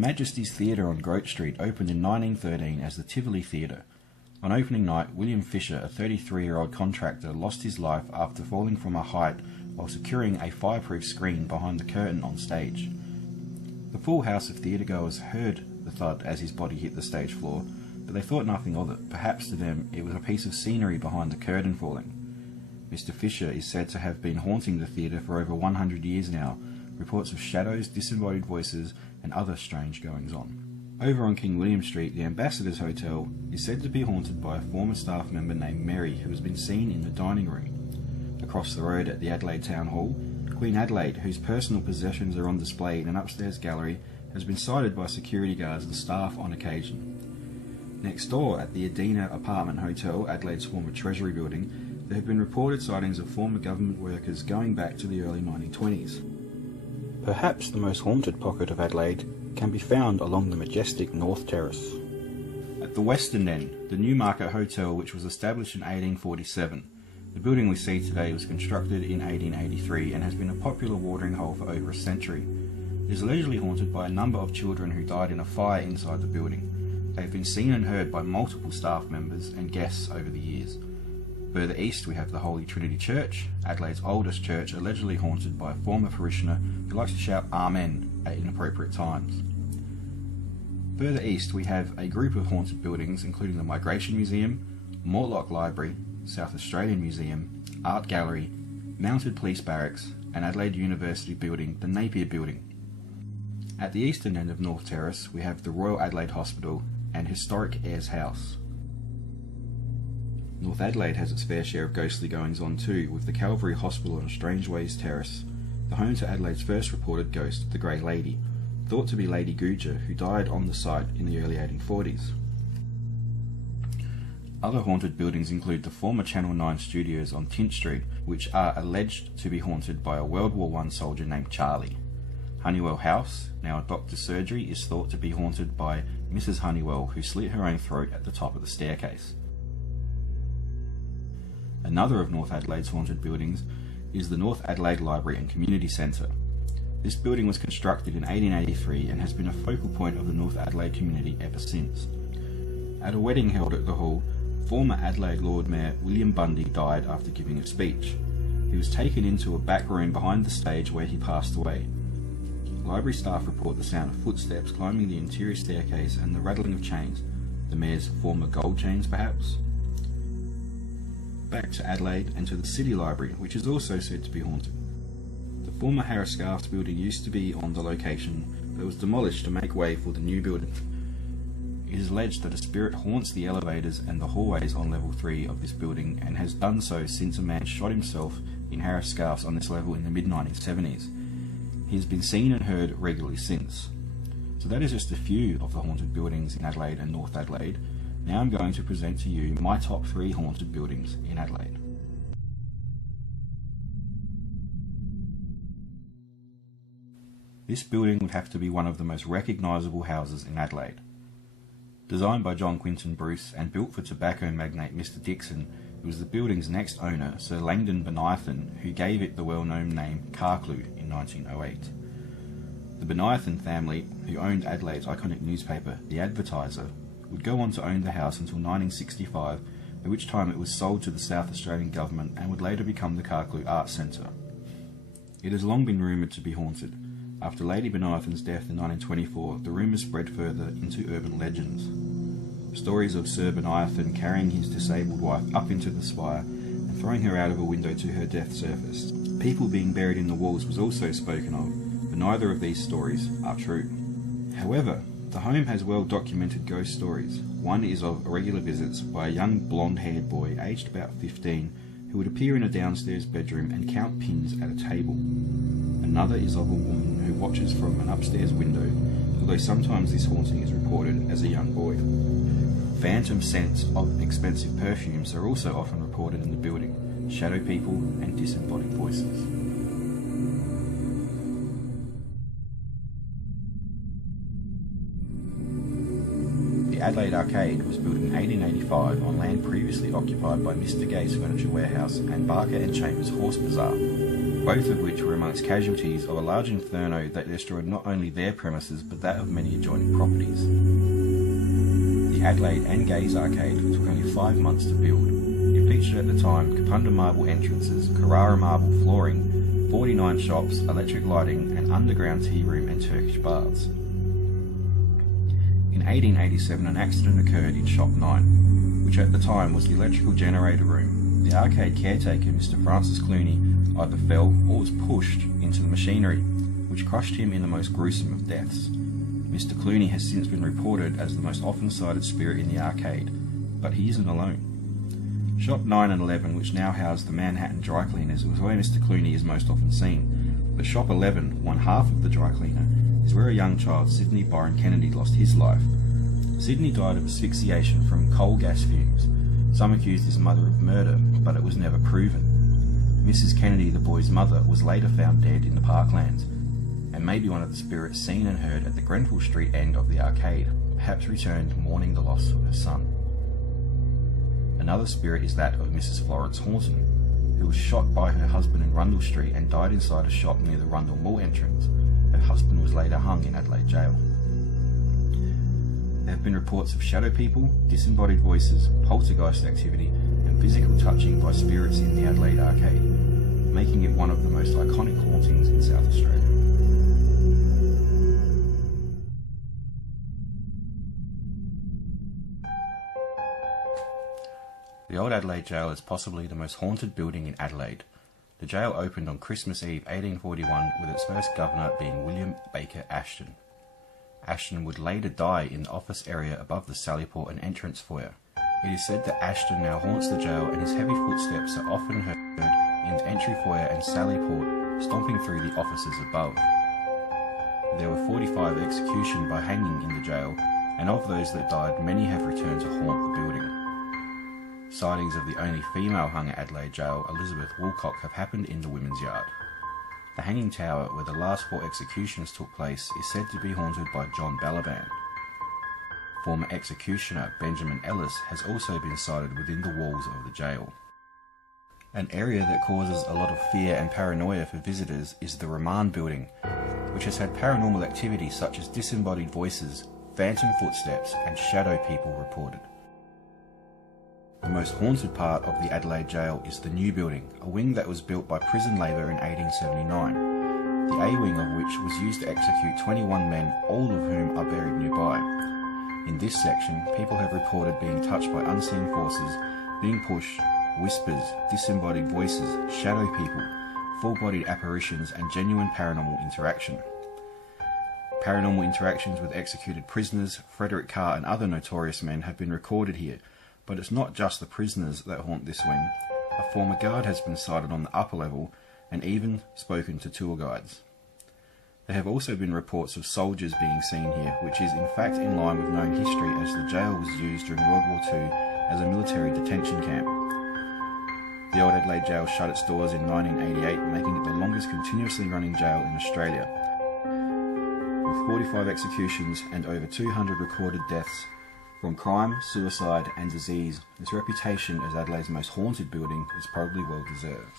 Majesty's Theatre on Grote Street opened in 1913 as the Tivoli Theatre. On opening night, William Fisher, a 33-year-old contractor, lost his life after falling from a height while securing a fireproof screen behind the curtain on stage. The full house of theatregoers heard the thud as his body hit the stage floor, but they thought nothing of it. Perhaps to them it was a piece of scenery behind the curtain falling. Mr. Fisher is said to have been haunting the theatre for over 100 years now. Reports of shadows, disembodied voices, and other strange goings-on. Over on King William Street, the Ambassador's Hotel is said to be haunted by a former staff member named Mary, who has been seen in the dining room. Across the road at the Adelaide Town Hall, Queen Adelaide, whose personal possessions are on display in an upstairs gallery, has been sighted by security guards and staff on occasion. Next door, at the Eidolon Apartment Hotel, Adelaide's former Treasury building, there have been reported sightings of former government workers going back to the early 1920s. Perhaps the most haunted pocket of Adelaide can be found along the majestic North Terrace. At the western end, the Newmarket Hotel, which was established in 1847. The building we see today was constructed in 1883 and has been a popular watering hole for over a century. It is allegedly haunted by a number of children who died in a fire inside the building. They have been seen and heard by multiple staff members and guests over the years. Further east we have the Holy Trinity Church, Adelaide's oldest church, allegedly haunted by a former parishioner who likes to shout Amen at inappropriate times. Further east we have a group of haunted buildings including the Migration Museum, Mortlock Library, South Australian Museum, Art Gallery, Mounted Police Barracks, and Adelaide University building, the Napier Building. At the eastern end of North Terrace we have the Royal Adelaide Hospital and historic Ayres House. North Adelaide has its fair share of ghostly goings-on too, with the Calvary Hospital on Strangeways Terrace, the home to Adelaide's first reported ghost, the Grey Lady, thought to be Lady Guja, who died on the site in the early 1840s. Other haunted buildings include the former Channel 9 studios on Tint Street, which are alleged to be haunted by a World War I soldier named Charlie. Honeywell House, now a doctor's surgery, is thought to be haunted by Mrs. Honeywell, who slit her own throat at the top of the staircase. Another of North Adelaide's haunted buildings is the North Adelaide Library and Community Centre. This building was constructed in 1883 and has been a focal point of the North Adelaide community ever since. At a wedding held at the hall, former Adelaide Lord Mayor William Bundy died after giving a speech. He was taken into a back room behind the stage where he passed away. Library staff report the sound of footsteps climbing the interior staircase and the rattling of chains, the mayor's former gold chains perhaps. Back to Adelaide and to the City Library, which is also said to be haunted. The former Harris Scarf's building used to be on the location, but was demolished to make way for the new building. It is alleged that a spirit haunts the elevators and the hallways on level 3 of this building and has done so since a man shot himself in Harris Scarf's on this level in the mid-1970s. He has been seen and heard regularly since. So that is just a few of the haunted buildings in Adelaide and North Adelaide. Now I'm going to present to you my top 3 haunted buildings in Adelaide. This building would have to be one of the most recognisable houses in Adelaide. Designed by John Quinton Bruce and built for tobacco magnate Mr. Dixon, it was the building's next owner, Sir Langdon Bonython, who gave it the well-known name Carclew in 1908. The Bonython family, who owned Adelaide's iconic newspaper, The Advertiser, would go on to own the house until 1965, at which time it was sold to the South Australian government and would later become the Carclew Arts Centre. It has long been rumoured to be haunted. After Lady Bonython's death in 1924, the rumours spread further into urban legends. Stories of Sir Bonython carrying his disabled wife up into the spire and throwing her out of a window to her death surfaced. People being buried in the walls was also spoken of, but neither of these stories are true. However, the home has well-documented ghost stories. One is of regular visits by a young blonde-haired boy aged about 15 who would appear in a downstairs bedroom and count pins at a table. Another is of a woman who watches from an upstairs window, although sometimes this haunting is reported as a young boy. Phantom scents of expensive perfumes are also often reported in the building, shadow people and disembodied voices. The Adelaide Arcade was built in 1885 on land previously occupied by Mr. Gay's Furniture Warehouse and Barker and Chambers Horse Bazaar. both of which were amongst casualties of a large inferno that destroyed not only their premises but that of many adjoining properties. The Adelaide and Gaze Arcade took only 5 months to build. It featured at the time Kapunda marble entrances, Carrara marble flooring, 49 shops, electric lighting, an underground tea room and Turkish baths. In 1887 an accident occurred in Shop 9, which at the time was the electrical generator room. The arcade caretaker, Mr. Francis Clooney, either fell or was pushed into the machinery, which crushed him in the most gruesome of deaths. Mr. Clooney has since been reported as the most often sighted spirit in the arcade, but he isn't alone. Shop 9 and 11, which now house the Manhattan dry cleaners, was where Mr. Clooney is most often seen, but Shop 11, one half of the dry cleaner, is where a young child, Sidney Byron Kennedy, lost his life. Sidney died of asphyxiation from coal gas fumes. Some accused his mother of murder, but it was never proven. Mrs. Kennedy, the boy's mother, was later found dead in the parklands, and may be one of the spirits seen and heard at the Grenfell Street end of the arcade, perhaps returned mourning the loss of her son. Another spirit is that of Mrs. Florence Horton, who was shot by her husband in Rundle Street and died inside a shop near the Rundle Mall entrance. Her husband was later hung in Adelaide Jail. There have been reports of shadow people, disembodied voices, poltergeist activity, and physical touching by spirits in the Adelaide Arcade, making it one of the most iconic hauntings in South Australia. The Old Adelaide Jail is possibly the most haunted building in Adelaide. The jail opened on Christmas Eve 1841 with its first governor being William Baker Ashton. Ashton would later die in the office area above the Sallyport and entrance foyer. It is said that Ashton now haunts the jail and his heavy footsteps are often heard in the entry foyer and Sallyport, stomping through the offices above. There were 45 executions by hanging in the jail, and of those that died, many have returned to haunt the building. Sightings of the only female hung at Adelaide Jail, Elizabeth Woolcock, have happened in the Women's Yard. The hanging tower, where the last 4 executions took place, is said to be haunted by John Balaban. Former executioner Benjamin Ellis has also been sighted within the walls of the jail. An area that causes a lot of fear and paranoia for visitors is the Remand building, which has had paranormal activity such as disembodied voices, phantom footsteps and shadow people reported. The most haunted part of the Adelaide Jail is the new building, a wing that was built by prison labour in 1879, the A wing of which was used to execute 21 men, all of whom are buried nearby. In this section, people have reported being touched by unseen forces, being pushed, whispers, disembodied voices, shadow people, full-bodied apparitions and genuine paranormal interaction. Paranormal interactions with executed prisoners, Frederick Carr and other notorious men have been recorded here. But it's not just the prisoners that haunt this wing. A former guard has been sighted on the upper level and even spoken to tour guides. There have also been reports of soldiers being seen here, which is in fact in line with known history as the jail was used during World War II as a military detention camp. The Old Adelaide Jail shut its doors in 1988, making it the longest continuously running jail in Australia. With 45 executions and over 200 recorded deaths, from crime, suicide and disease, its reputation as Adelaide's most haunted building is probably well deserved.